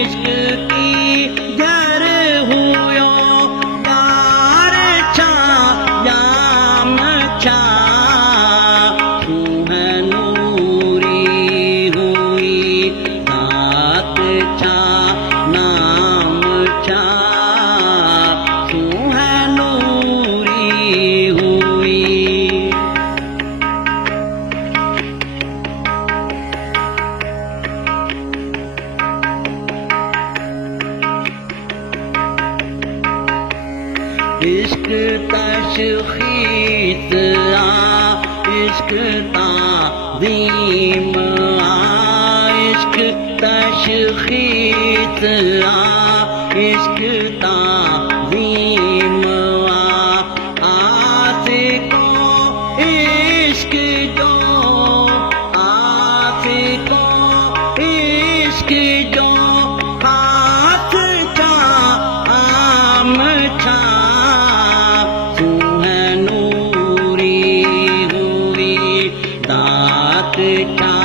इश्क की जर हुयो यार छा याम छा तू है नूरी हुई रात छा नाम छा तू है नूरी हुई इश्क तशखीस आ इश्क ताज़ीम आ इश्क तशखीस आ इश्क ताज़ीम आ आशिको इश्क जो आशिको इश्क जो खास छा आम छा दात छा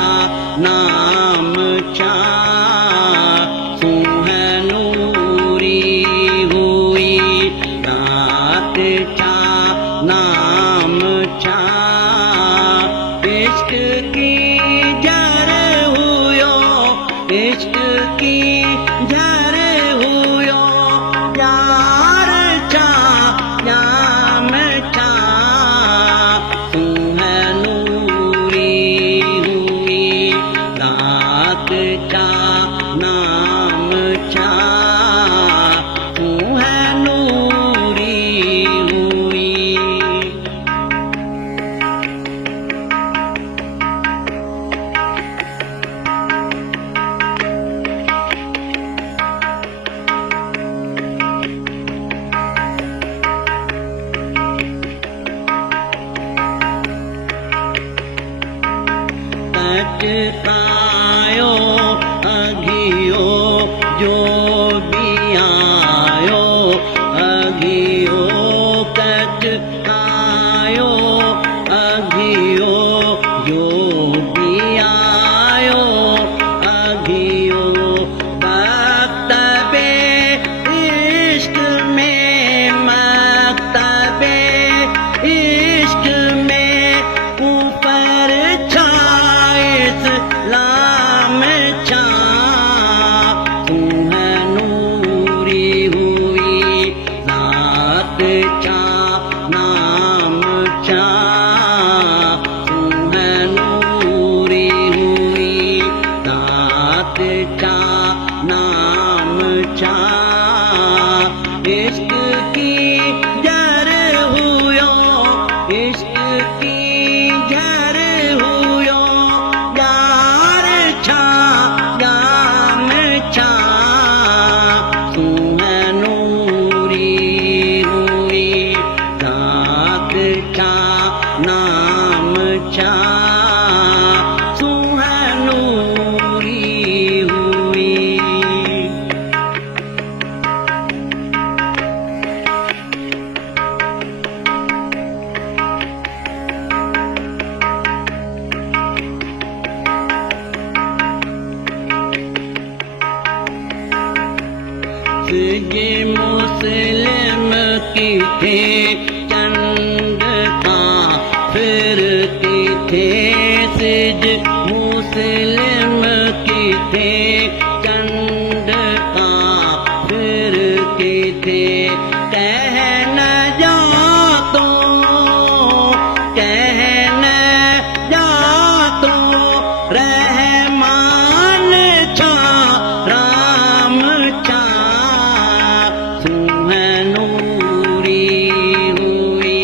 नाम छा तू है नूरी हुई दात छा नाम छा इश्क की जर हुयो इश्क की जर हुयो यार छा याम छा तू है छा नाम छा तू है नूरी हुई पछतायो अगियो जो भी आयो अगियो पछतायो अगियो जो भी आयो अगियो मक्तबे इश्क में मक्तबे इश्क में ऊपर लाम छा तू है नूरी हुई रात छा नाम छा तू है नूरी हुई रात छा नाम छा इश्क की जर हुयो इश्क की जर हुयो छा याम छा तू है नूरी हुई रात छा नाम छा तू है नूरी हुई ये मुस्लिम की थे चंद काफिर की थे सिज मुस्लिम की थे चंद काफिर की थे कह न जा तो कह न जा तो रहमान छा राम छा तू है नूरी हुई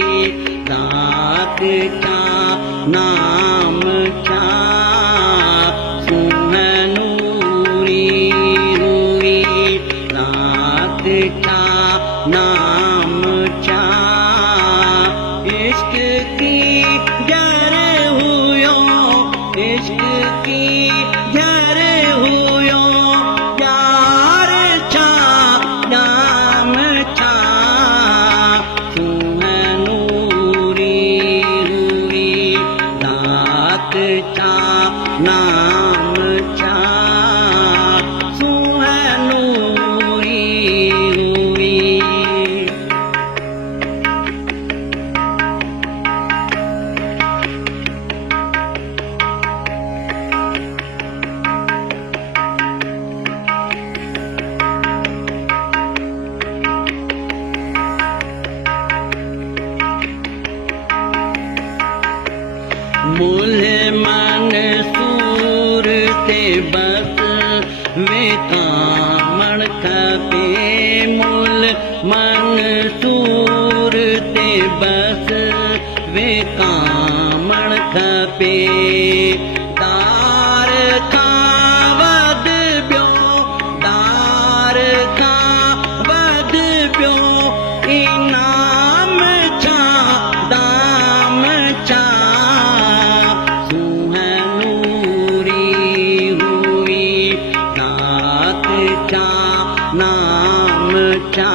कामण खपे मुल मंसूर ते बस वे कामण खपे दार खां वध ॿियो दार खां वध ॿियो इनाम छा दाम छा सुहनूरी हुई नात छा नाम छा